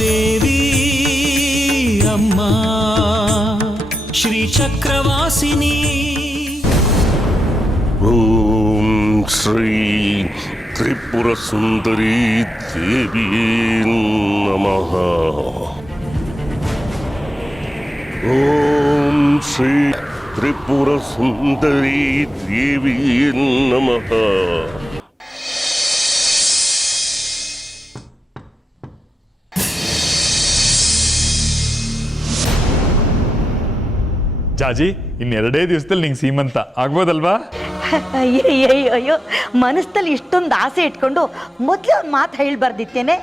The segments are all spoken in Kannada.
ದೇವಿ ಅಮ್ಮ ಶ್ರೀ ಚಕ್ರವಾಸಿನಿ. ಓಂ ಶ್ರೀ ತ್ರಿಪುರ ಸುಂದರಿ ದೇವಿ ನಮಃ. ಓಂ ಶ್ರೀ ತ್ರಿಪುರ ಸುಂದರಿ ದೇವಿ ನಮಃ. ಜಾಜಿ, ಇನ್ನೆರಡೇ ದಿವಸದಲ್ಲಿ ನಿಂಗೆ ಸೀಮಂತ ಆಗ್ಬೋದಲ್ವಾ? ಅಯ್ಯೋ, ಮನಸ್ಸಲ್ಲಿ ಇಷ್ಟೊಂದು ಆಸೆ ಇಟ್ಕೊಂಡು ಮೊದಲೇ ಒಂದು ಮಾತು ಹೇಳ್ಬಾರ್ದಿತ್ತೇನೆ.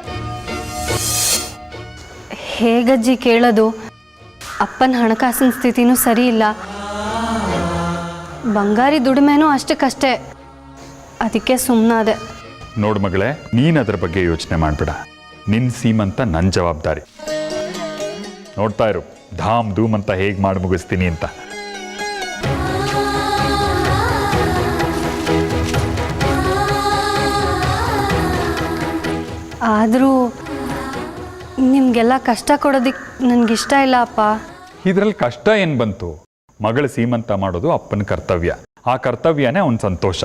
ಹೇಗಜ್ಜಿ ಕೇಳೋದು? ಅಪ್ಪನ ಹಣಕಾಸಿನ ಸ್ಥಿತಿನೂ ಸರಿ ಇಲ್ಲ, ಬಂಗಾರಿ ದುಡಿಮೆನೂ ಅಷ್ಟಕ್ಕಷ್ಟೇ. ಅದಕ್ಕೆ ಸುಮ್ಮನಾದೆ. ನೋಡು ಮಗಳೇ, ನೀನು ಅದ್ರ ಬಗ್ಗೆ ಯೋಚನೆ ಮಾಡಬೇಡ. ನಿನ್ನ ಸೀಮಂತ ನನ್ನ ಜವಾಬ್ದಾರಿ. ನೋಡ್ತಾ ಇರು, ಧಾಮ್ ಧೂಮ್ ಅಂತ ಹೇಗೆ ಮಾಡಿ ಮುಗಿಸ್ತೀನಿ ಅಂತ. ಆದರೂ ನಿಮಗೆಲ್ಲ ಕಷ್ಟ ಕೊಡೋದಕ್ಕೆ ನನಗಿಷ್ಟ ಇಲ್ಲ ಅಪ್ಪ. ಇದರಲ್ಲಿ ಕಷ್ಟ ಏನು ಬಂತು? ಮಗಳ ಸೀಮಂತ ಮಾಡೋದು ಅಪ್ಪನ ಕರ್ತವ್ಯ. ಆ ಕರ್ತವ್ಯನೇ ಅವನ ಸಂತೋಷ.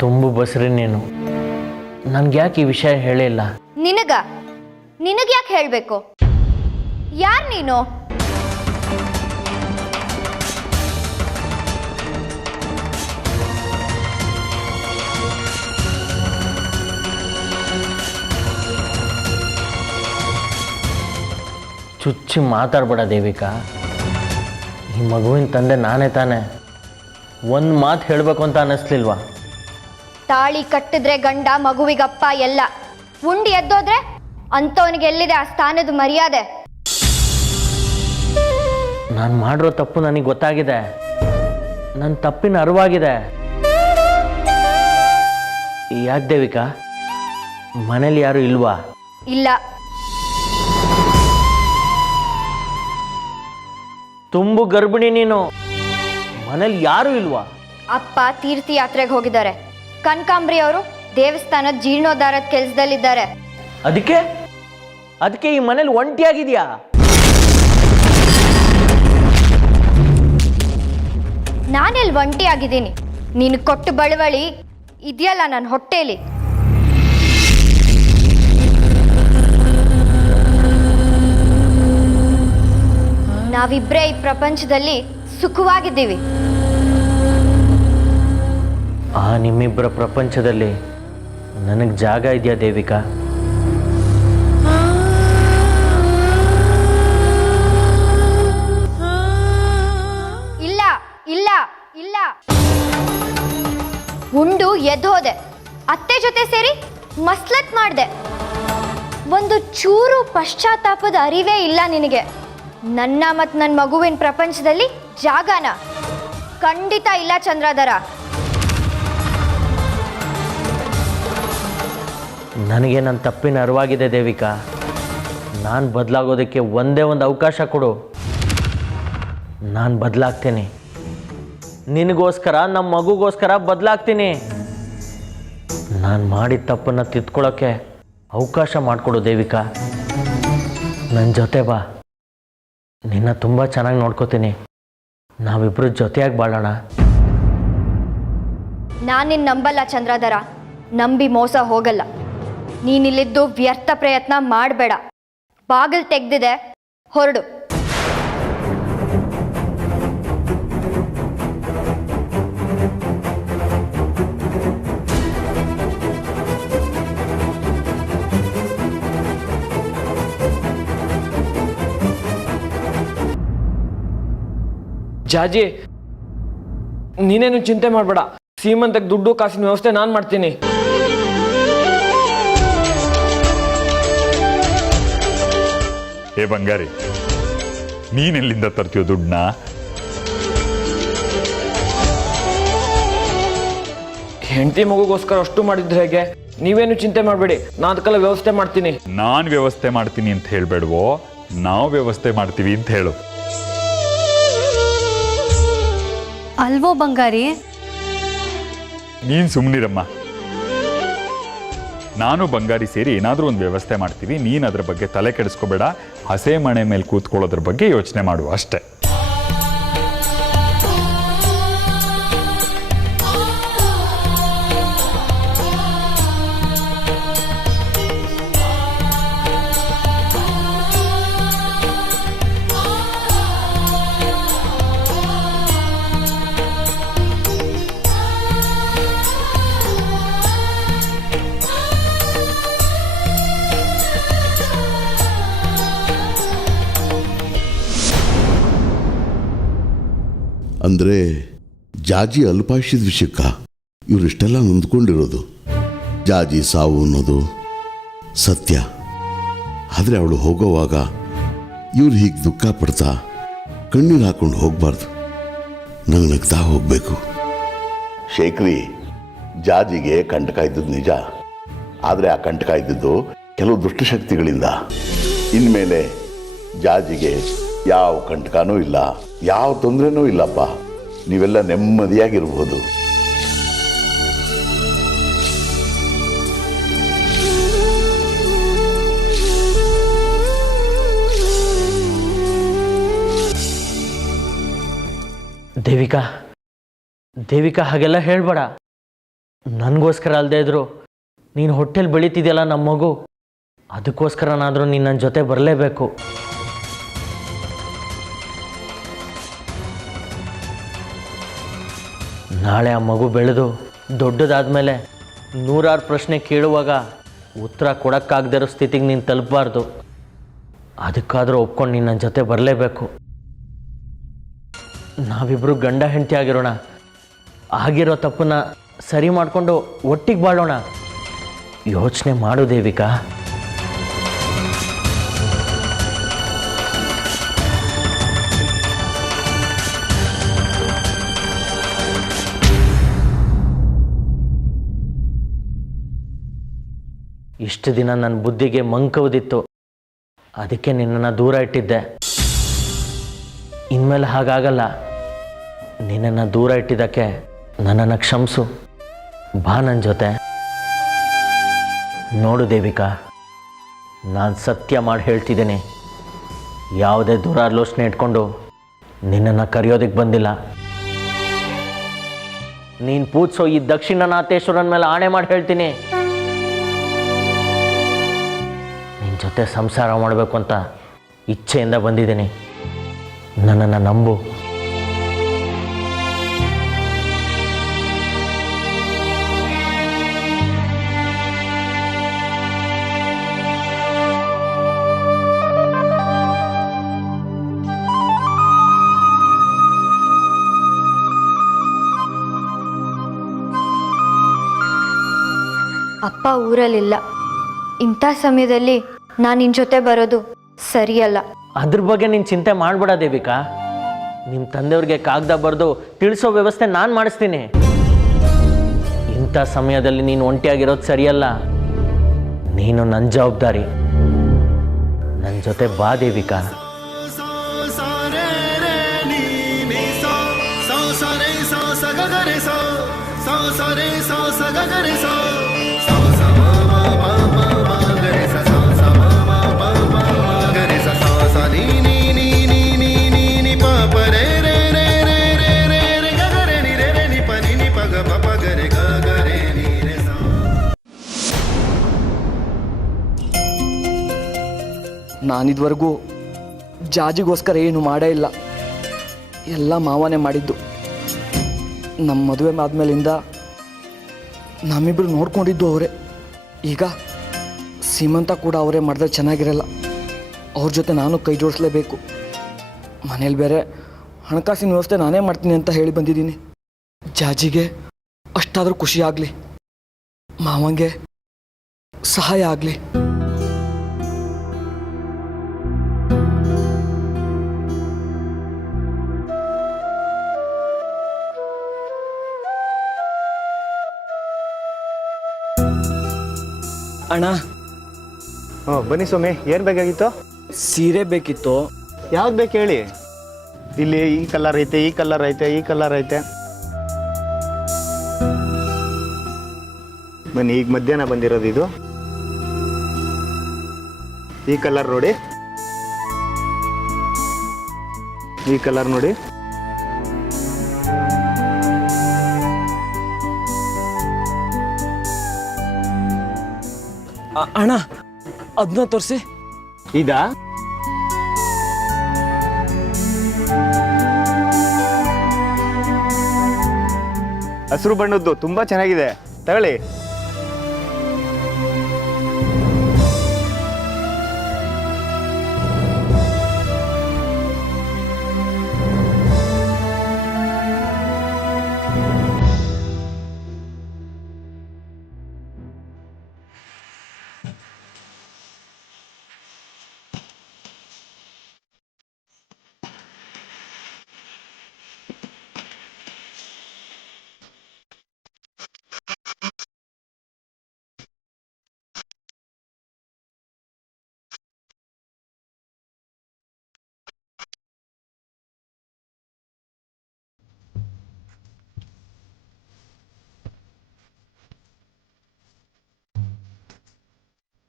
ತುಂಬ ಬಸ್ರಿ ನೀನು. ನನ್ಗೆ ಯಾಕೆ ಈ ವಿಷಯ ಹೇಳಿಲ್ಲ? ನಿನಗೆ ಯಾಕೆ ಹೇಳಬೇಕು? ಯಾರು ನೀನು? ಚುಚ್ಚಿ ಮಾತಾಡ್ಬೇಡ ದೇವಿಕಾ. ಈ ಮಗುವಿನ ತಂದೆ ನಾನೇ ತಾನೆ. ಒಂದು ಮಾತು ಹೇಳಬೇಕು ಅಂತ ಅನ್ನಿಸ್ಲಿಲ್ವಾ? ತಾಳಿ ಕಟ್ಟಿದ್ರೆ ಗಂಡ, ಮಗುವಿಗಪ್ಪ ಎಲ್ಲ. ಉಂಡಿ ಎದ್ದೋದ್ರೆ ಅಂಥವನಿಗೆ ಎಲ್ಲಿದೆ ಆ ಸ್ಥಾನದ ಮರ್ಯಾದೆ? ನಾನು ಮಾಡಿರೋ ತಪ್ಪು ನನಗೆ ಗೊತ್ತಾಗಿದೆ. ನನ್ನ ತಪ್ಪಿನ ಅರಿವಾಗಿದೆ. ಯಾಕೆ ದೇವಿಕಾ, ಮನೇಲಿ ಯಾರು ಇಲ್ವಾ? ಇಲ್ಲ. ತುಂಬು ಗರ್ಭಿಣಿ ನೀನು. ಮನೇಲಿ ಯಾರು ಇಲ್ವಾ? ಅಪ್ಪ ತೀರ್ಥಯಾತ್ರೆಗೆ ಹೋಗಿದ್ದಾರೆ. ಕನಕಾಂಬ್ರಿ ಅವರು ದೇವಸ್ಥಾನದ ಜೀರ್ಣೋದ್ಧಾರದ ಕೆಲಸದಲ್ಲಿದ್ದಾರೆ. ಅದಕ್ಕೆ ಈ ಮನೇಲಿ ಒಂಟಿಯಾಗಿದ್ಯಾ? ನಾನೆಲ್ಲಿ ಒಂಟಿ ಆಗಿದ್ದೀನಿ? ನೀನು ಕೊಟ್ಟು ಬಳುವಳಿ ಇದೆಯಲ್ಲ ನನ್ನ ಹೊಟ್ಟೆಲಿ. ನಾವಿಬ್ಬರೇ ಈ ಪ್ರಪಂಚದಲ್ಲಿ ಸುಖವಾಗಿದ್ದೀವಿ. ಆ ನಿಮ್ಮಿಬ್ಬರ ಪ್ರಪಂಚದಲ್ಲಿ ನನಗೆ ಜಾಗ ಇದೆಯಾ ದೇವಿಕಾ? ಇಲ್ಲ ಇಲ್ಲ ಇಲ್ಲ. ಉಂಡು ಎದ್ದೋದೆ, ಅತ್ತೆ ಜೊತೆ ಸೇರಿ ಮಸ್ಲತ್ ಮಾಡಿದೆ. ಒಂದು ಚೂರು ಪಶ್ಚಾತ್ತಾಪದ ಅರಿವೇ ಇಲ್ಲ ನಿನಗೆ. ನನ್ನ ಮತ್ತು ನನ್ನ ಮಗುವಿನ ಪ್ರಪಂಚದಲ್ಲಿ ಜಾಗನ ಖಂಡಿತ ಇಲ್ಲ ಚಂದ್ರಾಧರ. ನನಗೆ ನನ್ನ ತಪ್ಪಿನ ಅರಿವಾಗಿದೆ ದೇವಿಕಾ. ನಾನು ಬದಲಾಗೋದಕ್ಕೆ ಒಂದೇ ಒಂದು ಅವಕಾಶ ಕೊಡು. ನಾನು ಬದಲಾಗ್ತೀನಿ. ನಿನಗೋಸ್ಕರ, ನಮ್ಮ ಮಗುಗೋಸ್ಕರ ಬದಲಾಗ್ತೀನಿ. ನಾನು ಮಾಡಿದ ತಪ್ಪನ್ನು ತಿದ್ಕೊಳ್ಳೋಕ್ಕೆ ಅವಕಾಶ ಮಾಡಿಕೊಡು ದೇವಿಕಾ. ನನ್ನ ಜೊತೆ ಬಾ. ನಿನ್ನ ತುಂಬ ಚೆನ್ನಾಗಿ ನೋಡ್ಕೋತೀನಿ. ನಾವಿಬ್ಬರು ಜೊತೆಯಾಗಿ ಬಾಳೋಣ. ನಾನಿನ್ ನಂಬಲ್ಲ ಚಂದ್ರಾಧರ. ನಂಬಿ ಮೋಸ ಹೋಗಲ್ಲ. ನೀನಿಲ್ಲಿದ್ದು ವ್ಯರ್ಥ ಪ್ರಯತ್ನ ಮಾಡಬೇಡ. ಬಾಗಿಲು ತೆಗ್ದಿದೆ, ಹೊರಡು. ಜಾಜಿ, ನೀನೇನು ಚಿಂತೆ ಮಾಡಬೇಡ. ಸೀಮಂತಕ್ಕೆ ದುಡ್ಡು ಕಾಸಿನ ವ್ಯವಸ್ಥೆ ನಾನು ಮಾಡ್ತೀನಿ. ಏ ಬಂಗಾರಿ, ನೀನೆಲ್ಲಿಂದ ತರ್ತೀಯೋ ದುಡ್ಡನ್ನ? ಹೆಂಡತಿ ಮಗುಗೋಸ್ಕರ ಅಷ್ಟು ಮಾಡಿದ್ರೆ ಹೇಗೆ? ನೀವೇನು ಚಿಂತೆ ಮಾಡಬೇಡಿ, ನಾನು ಅದಕ್ಕೆಲ್ಲ ವ್ಯವಸ್ಥೆ ಮಾಡ್ತೀನಿ. ನಾನು ವ್ಯವಸ್ಥೆ ಮಾಡ್ತೀನಿ ಅಂತ ಹೇಳ್ಬೇಡ್ವೋ, ನಾವು ವ್ಯವಸ್ಥೆ ಮಾಡ್ತೀವಿ ಅಂತ ಹೇಳು. ಅಲ್ವೋ ಬಂಗಾರಿ? ನೀನು ಸುಮ್ಮನಿರಮ್ಮ. ನಾನು ಬಂಗಾರಿ ಸೇರಿ ಏನಾದರೂ ಒಂದು ವ್ಯವಸ್ಥೆ ಮಾಡ್ತೀವಿ. ನೀನು ಅದ್ರ ಬಗ್ಗೆ ತಲೆ ಕೆಡಿಸ್ಕೋಬೇಡ. ಹಸೆ ಮಣೆ ಮೇಲೆ ಕೂತ್ಕೊಳ್ಳೋದ್ರ ಬಗ್ಗೆ ಯೋಚನೆ ಮಾಡು ಅಷ್ಟೇ. ಅಂದರೆ ಜಾಜಿ ಅಲ್ಪಾಯುಷ್ಯದ ವಿಷಯಕ್ಕ ಇವರಿಷ್ಟೆಲ್ಲ ನೊಂದ್ಕೊಂಡಿರೋದು. ಜಾಜಿ ಸಾವು ಅನ್ನೋದು ಸತ್ಯ. ಆದರೆ ಅವಳು ಹೋಗೋವಾಗ ಇವ್ರು ಹೀಗೆ ದುಃಖ ಪಡ್ತಾ ಕಣ್ಣೀರು ಹಾಕೊಂಡು ಹೋಗಬಾರ್ದು, ನಗ್ನಗ್ತಾ ಹೋಗಬೇಕು. ಶೇಖರಿ, ಜಾಜಿಗೆ ಕಂಟಕ ಇದ್ದದ್ದು ನಿಜ. ಆದರೆ ಆ ಕಂಟಕ ಇದ್ದದ್ದು ಕೆಲವು ದುಷ್ಟಶಕ್ತಿಗಳಿಂದ. ಇನ್ಮೇಲೆ ಜಾಜಿಗೆ ಯಾವ ಕಂಟಕನೂ ಇಲ್ಲ, ಯಾವ ತೊಂದರೆನೂ ಇಲ್ಲಪ್ಪ. ನೀವೆಲ್ಲ ನೆಮ್ಮದಿಯಾಗಿರ್ಬೋದು. ದೇವಿಕಾ, ದೇವಿಕಾ ಹಾಗೆಲ್ಲ ಹೇಳ್ಬೇಡ. ನನಗೋಸ್ಕರ ಅಲ್ಲದೆ ಇದ್ರು ನೀನು ಹೊಟ್ಟೆಲಿ ಬೆಳೀತಿದೆಯಲ್ಲ ನಮ್ಮ ಮಗು, ಅದಕ್ಕೋಸ್ಕರನಾದರೂ ನೀನು ನನ್ನ ಜೊತೆ ಬರಲೇಬೇಕು. ನಾಳೆ ಆ ಮಗು ಬೆಳೆದು ದೊಡ್ಡದಾದ್ಮೇಲೆ ನೂರಾರು ಪ್ರಶ್ನೆ ಕೇಳುವಾಗ ಉತ್ತರ ಕೊಡೋಕ್ಕಾಗದೇ ಇರೋ ಸ್ಥಿತಿಗೆ ನೀನು ತಲುಪಬಾರ್ದು. ಅದಕ್ಕಾದರೂ ಒಪ್ಕೊಂಡು ನೀನು ನನ್ನ ಜೊತೆ ಬರಲೇಬೇಕು. ನಾವಿಬ್ಬರು ಗಂಡ ಹೆಂಡತಿ ಆಗಿರೋಣ. ಆಗಿರೋ ತಪ್ಪನ್ನ ಸರಿ ಮಾಡಿಕೊಂಡು ಒಟ್ಟಿಗೆ ಬಾಳೋಣ. ಯೋಚನೆ ಮಾಡು ದೇವಿಕಾ. ಇಷ್ಟು ದಿನ ನನ್ನ ಬುದ್ಧಿಗೆ ಮಂಕವದಿತ್ತು, ಅದಕ್ಕೆ ನಿನ್ನನ್ನು ದೂರ ಇಟ್ಟಿದ್ದೆ. ಇನ್ಮೇಲೆ ಹಾಗಾಗಲ್ಲ. ನಿನ್ನನ್ನು ದೂರ ಇಟ್ಟಿದ್ದಕ್ಕೆ ನನ್ನನ್ನು ಕ್ಷಮಿಸು. ಬಾ ನನ್ನ ಜೊತೆ. ನೋಡು ದೇವಿಕಾ, ನಾನು ಸತ್ಯ ಮಾಡಿ ಹೇಳ್ತಿದ್ದೇನೆ, ಯಾವುದೇ ದುರಾಲೋಚನೆ ಇಟ್ಕೊಂಡು ನಿನ್ನನ್ನು ಕರೆಯೋದಕ್ಕೆ ಬಂದಿಲ್ಲ. ನೀನು ಪೂಜಿಸೋ ಈ ದಕ್ಷಿಣನಾಥೇಶ್ವರನ ಮೇಲೆ ಆಣೆ ಮಾಡಿ ಹೇಳ್ತೀನಿ, ಜೊತೆ ಸಂಸಾರ ಮಾಡಬೇಕು ಅಂತ ಇಚ್ಛೆಯಿಂದ ಬಂದಿದ್ದೀನಿ. ನನ್ನನ್ನು ನಂಬು. ಅಪ್ಪ ಊರಲ್ಲಿಲ್ಲ. ಇಂಥ ಸಮಯದಲ್ಲಿ ನಾನು ನಿನ್ನ ಜೊತೆ ಬರೋದು ಸರಿಯಲ್ಲ. ಅದ್ರ ಬಗ್ಗೆ ನೀನು ಚಿಂತೆ ಮಾಡಬೇಡ ದೇವಿಕಾ. ನಿಮ್ಮ ತಂದೆಯವ್ರಿಗೆ ಕಾಗದ ಬರೆದು ತಿಳಿಸೋ ವ್ಯವಸ್ಥೆ ನಾನು ಮಾಡಿಸ್ತೀನಿ. ಇಂಥ ಸಮಯದಲ್ಲಿ ನೀನು ಒಂಟಿಯಾಗಿರೋದು ಸರಿಯಲ್ಲ. ನೀನು ನನ್ನ ಜವಾಬ್ದಾರಿ. ನನ್ನ ಜೊತೆ ಬಾ ದೇವಿಕಾ. ನಾನಿದುವರೆಗೂ ಜಾಜಿಗೋಸ್ಕರ ಏನು ಮಾಡೇ ಇಲ್ಲ. ಎಲ್ಲ ಮಾವನೇ ಮಾಡಿದ್ದು. ನಮ್ಮ ಮದುವೆ ಆದಮೇಲಿಂದ ನಮ್ಮಿಬ್ಬರು ನೋಡ್ಕೊಂಡಿದ್ದು ಅವರೇ. ಈಗ ಸೀಮಂತ ಕೂಡ ಅವರೇ ಮಾಡಿದ್ರೆ ಚೆನ್ನಾಗಿರಲ್ಲ. ಅವ್ರ ಜೊತೆ ನಾನು ಕೈ ಜೋಡಿಸ್ಲೇಬೇಕು. ಮನೇಲಿ ಬೇರೆ ಹಣಕಾಸಿನ ವ್ಯವಸ್ಥೆ ನಾನೇ ಮಾಡ್ತೀನಿ ಅಂತ ಹೇಳಿ ಬಂದಿದ್ದೀನಿ. ಜಾಜಿಗೆ ಅಷ್ಟಾದರೂ ಖುಷಿ ಆಗಲಿ, ಮಾವಂಗೆ ಸಹಾಯ ಆಗಲಿ. ಅಣ್ಣ ಬನ್ನಿ ಸ್ವಾಮಿ, ಏನು ಬೇಕಾಗಿತ್ತು? ಸೀರೆ ಬೇಕಿತ್ತು. ಯಾವ್ದು ಬೇಕು ಹೇಳಿ. ಇಲ್ಲಿ ಈ ಕಲರ್ ಐತೆ, ಈ ಕಲರ್ ಐತೆ, ಈ ಕಲರ್ ಐತೆ. ಬನ್ನಿ, ಈಗ ಮಧ್ಯಾಹ್ನ ಬಂದಿರೋದು ಇದು. ಈ ಕಲರ್ ನೋಡಿ, ಈ ಕಲರ್ ನೋಡಿ. ಅಣ್ಣ ಅದನ್ನ ತೋರಿಸಿ. ಇದಾ? ಹಸಿರು ಬಣ್ಣದ್ದು ತುಂಬಾ ಚೆನ್ನಾಗಿದೆ, ತಗೊಳ್ಳಿ.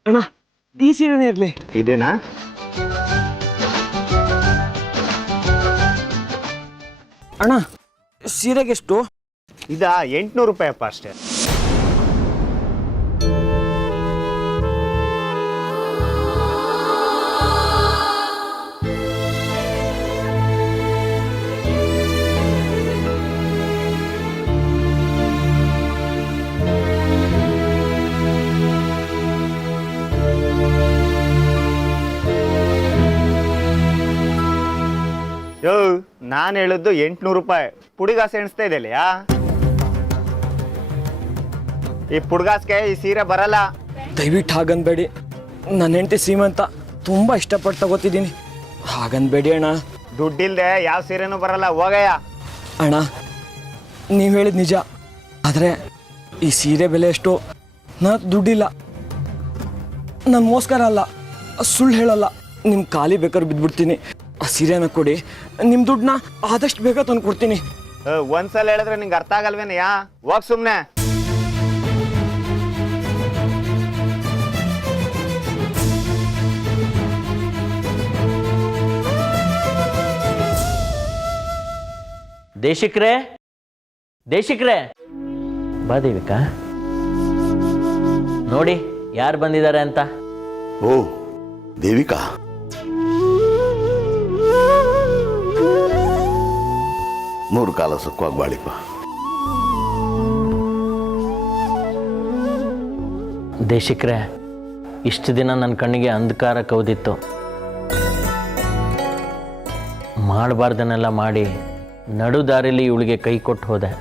ಅಣ್ಣ ಈ ಸೀರೆನೇ ಇರಲಿ. ಇದೇನಾ? ಅಣ್ಣ ಸೀರೆಗೆ ಎಷ್ಟು? ಇದಾ? 800 ರೂಪಾಯಿ ಅಪ್ಪ, ಅಷ್ಟೇ. ಯೋ, ನಾನು ಹೇಳಿದ್ದು 800 ರೂಪಾಯಿ. ಪುಡಿಗಾಸು ಎಣಿಸ್ತಾ ಇದೆಯಲ್ಲ, ಈ ಪುಡ್ಗಾಸ್ಗೆ ಈ ಸೀರೆ ಬರಲ್ಲ. ದಯವಿಟ್ಟು ಹಾಗನ್ಬೇಡಿ. ನನ್ನ ಹೆಂಡತಿ ಸೀಮಂತ ತುಂಬ ಇಷ್ಟಪಟ್ಟು ತಗೋತಿದ್ದೀನಿ. ಹಾಗನ್ಬೇಡಿ ಅಣ್ಣ. ದುಡ್ಡಿಲ್ದೆ ಯಾವ ಸೀರೆನೂ ಬರಲ್ಲ, ಹೋಗಯ್ಯ. ಅಣ್ಣ ನೀವು ಹೇಳಿದ ನಿಜ, ಆದರೆ ಈ ಸೀರೆ ಬೆಲೆ ಎಷ್ಟು? ನಾನು ದುಡ್ಡಿಲ್ಲ. ನಾನು ಮೋಸ್ಕರ ಅಲ್ಲ, ಸುಳ್ಳು ಹೇಳಲ್ಲ. ನಿಮ್ಮ ಖಾಲಿ ಬೇಕಾದ್ರೆ ಬಿದ್ದುಬಿಡ್ತೀನಿ. ಆ ಸೀರೆನ ಕೊಡಿ, ನಿಮ್ಮ ದುಡ್ಡನ್ನ ಆದಷ್ಟು ಬೇಗ ತಂದು ಕೊಡ್ತೀನಿ. ಒಂದ್ಸಲ ಹೇಳಿದ್ರೆ ನಿಂಗೆ ಅರ್ಥ ಆಗಲ್ವೇನಯ್ಯ? ಹೋಗ್ ಸುಮ್ಮನೆ. ದೇಶಿಕ್ರೇ, ದೇಶಿಕ್ರೇ, ಬಾ ದೇವಿಕಾ, ನೋಡಿ ಯಾರು ಬಂದಿದ್ದಾರೆ ಅಂತ. ಓ ದೇವಿಕಾ, ಮೂರು ಕಾಲ ಸುಖವಾಗಿ ಬಾಳಿಪ್ಪ. ದೇಶಿಕ್ರೇ, ಇಷ್ಟು ದಿನ ನನ್ನ ಕಣ್ಣಿಗೆ ಅಂಧಕಾರ ಕವಿದಿತ್ತು. ಮಾಡಬಾರ್ದನ್ನೆಲ್ಲ ಮಾಡಿ ನಡು ದಾರಿಲಿ ಇವಳಿಗೆ ಕೈ ಕೊಟ್ಟು ಹೋದೆ.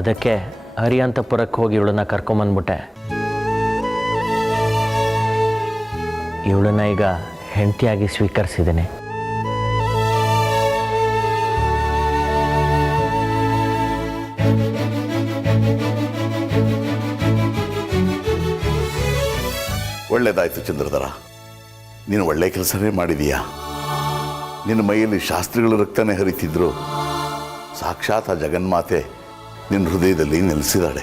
ಅದಕ್ಕೆ ಅರಿಯಂತಪುರಕ್ಕೆ ಹೋಗಿ ಇವಳನ್ನ ಕರ್ಕೊಂಬಂದ್ಬಿಟ್ಟೆ. ಇವಳನ್ನ ಈಗ ಹೆಂಡತಿಯಾಗಿ ಸ್ವೀಕರಿಸಿದ್ದೀನಿ. ಒಳ್ಳೇದಾಯ್ತು ಚಂದ್ರಧರ, ನೀನು ಒಳ್ಳೆ ಕೆಲಸನೇ ಮಾಡಿದೀಯಾ. ನಿನ್ನ ಮೈಯಲ್ಲಿ ಶಾಸ್ತ್ರಿಗಳ ರಕ್ತನೇ ಹರಿತಿದ್ರು, ಸಾಕ್ಷಾತ್ ಆ ಜಗನ್ಮಾತೆ ನಿನ್ನ ಹೃದಯದಲ್ಲಿ ನೆಲೆಸಿದಾಳೆ.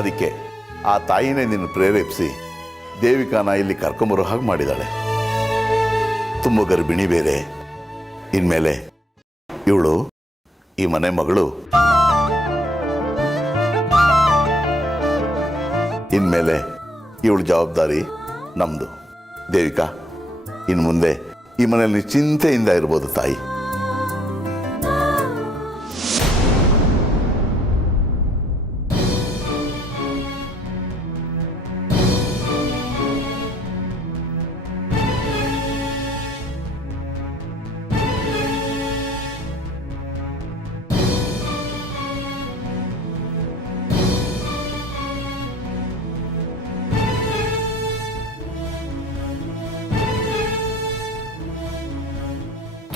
ಅದಕ್ಕೆ ಆ ತಾಯಿನೇ ನಿನ್ನ ಪ್ರೇರೇಪಿಸಿ ದೇವಿಕಾನ ಇಲ್ಲಿ ಕರ್ಕೊಂಬರೋ ಹಾಗೆ ಮಾಡಿದಾಳೆ. ತುಂಬ ಗರ್ಭಿಣಿ ಬೇರೆ. ಇನ್ಮೇಲೆ ಇವಳು ಈ ಮನೆ ಮಗಳು. ಇನ್ಮೇಲೆ ಇವಳ ಜವಾಬ್ದಾರಿ ನಮ್ದು. ದೇವಿಕಾ, ಇನ್ನು ಮುಂದೆ ಈ ಮನೆಯಲ್ಲಿ ಚಿಂತೆಯಿಂದ ಇರ್ಬೋದು ತಾಯಿ.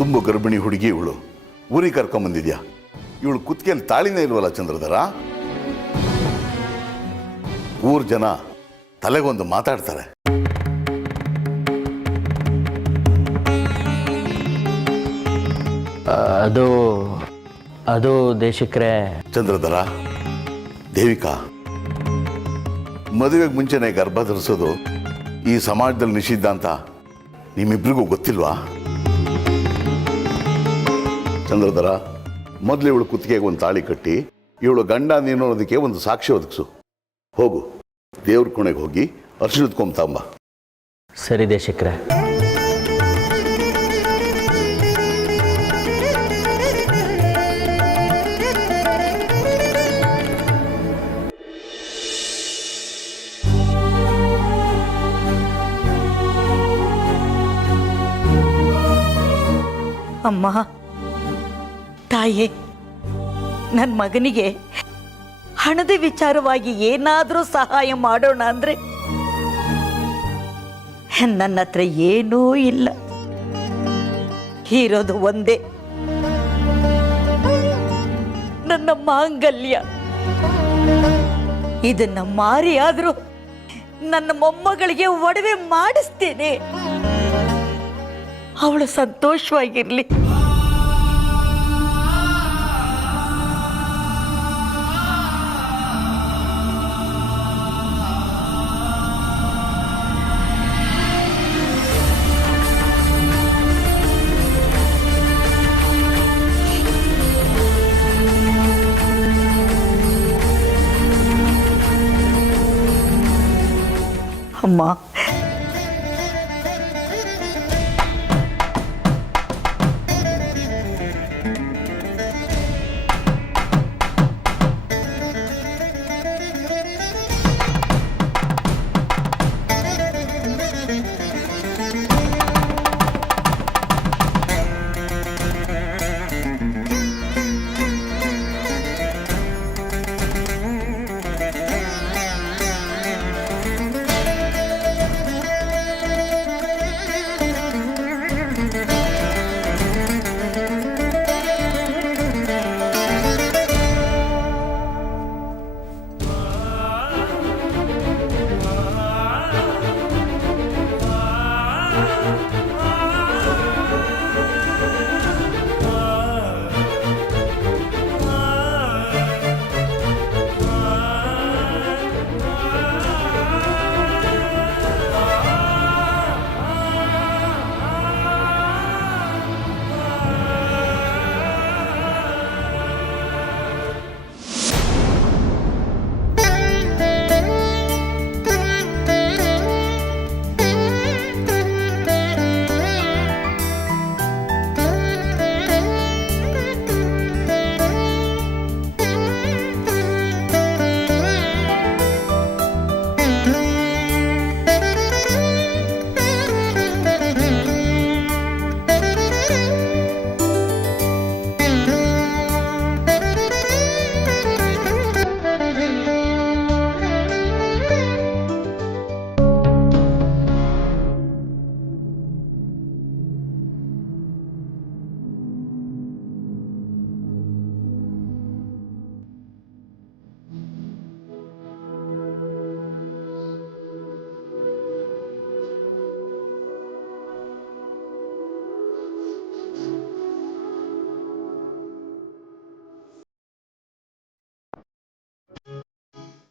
ತುಂಬ ಗರ್ಭಿಣಿ ಹುಡುಗಿ ಇವಳು. ಊರಿಗೆ ಕರ್ಕೊಂಬಂದಿದ್ಯಾ? ಇವಳು ಕುತ್ತಿಗೆಯಲ್ಲಿ ತಾಳಿನೇ ಇಲ್ವಲ್ಲ ಚಂದ್ರಧರ? ಊರ್ ಜನ ತಲೆಗೊಂದು ಮಾತಾಡ್ತಾರೆ. ಅದು ಅದು ದೇಶಿಕ್ರೆ. ಚಂದ್ರಧರ, ದೇವಿಕಾ, ಮದುವೆಗೆ ಮುಂಚೆನೆ ಗರ್ಭ ಧರಿಸೋದು ಈ ಸಮಾಜದಲ್ಲಿ ನಿಷಿದ್ಧ ಅಂತ ನಿಮ್ಮಿಬ್ರಿಗೂ ಗೊತ್ತಿಲ್ವಾ? ಚಂದ್ರಧರ, ಮೊದಲು ಇವಳು ಕುತ್ತಿಗೆಗೆ ಒಂದು ತಾಳಿ ಕಟ್ಟಿ ಇವಳು ಗಂಡ ನೀನು ಅನ್ನೋದಕ್ಕೆ ಒಂದು ಸಾಕ್ಷಿ ಒದಗಿಸು. ಹೋಗು, ದೇವ್ರ ಕೋಣೆಗೆ ಹೋಗಿ ಅರ್ಶಿಣದ ಕೊಂಬ. ಸರಿ ದೇಶಿಕ್ರೆ. ಅಮ್ಮ, ತಾಯಿ, ನನ್ನ ಮಗನಿಗೆ ಹಣದ ವಿಚಾರವಾಗಿ ಏನಾದರೂ ಸಹಾಯ ಮಾಡೋಣ ಅಂದ್ರೆ ನನ್ನ ಹತ್ರ ಏನೂ ಇಲ್ಲ. ಇರೋದು ಒಂದೇ, ನನ್ನ ಮಾಂಗಲ್ಯ. ಇದನ್ನ ಮಾರಿ ಆದ್ರೂ ನನ್ನ ಮೊಮ್ಮಗಳಿಗೆ ಒಡವೆ ಮಾಡಿಸ್ತೇನೆ. ಅವಳು ಸಂತೋಷವಾಗಿರ್ಲಿ. ಅಮ್ಮ,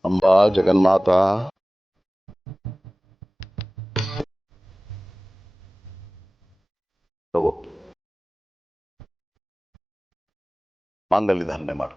ಅಂಬಾ ಜಗನ್ಮಾತಾ, ತಗೋ ಮಾಂಗಲ್ಯ ಧಾರಣೆ ಮಾಡು.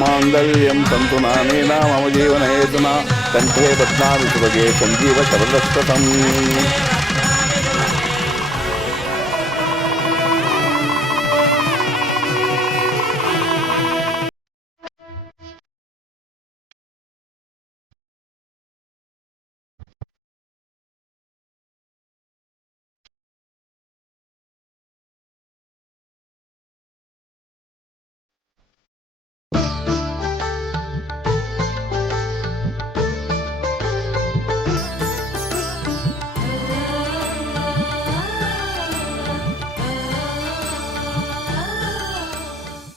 ಮಾಂಗಲ್ಯಂ ತಂತು ನಾನೇನ ಮಮ ಜೀವನ ಹೇತುನಾ ಕಂಠೆ ಬದ್ನಾಮಿ ಸುಭಗೆ ಸಂಜೀವ ಶರದಸ್ತತಂ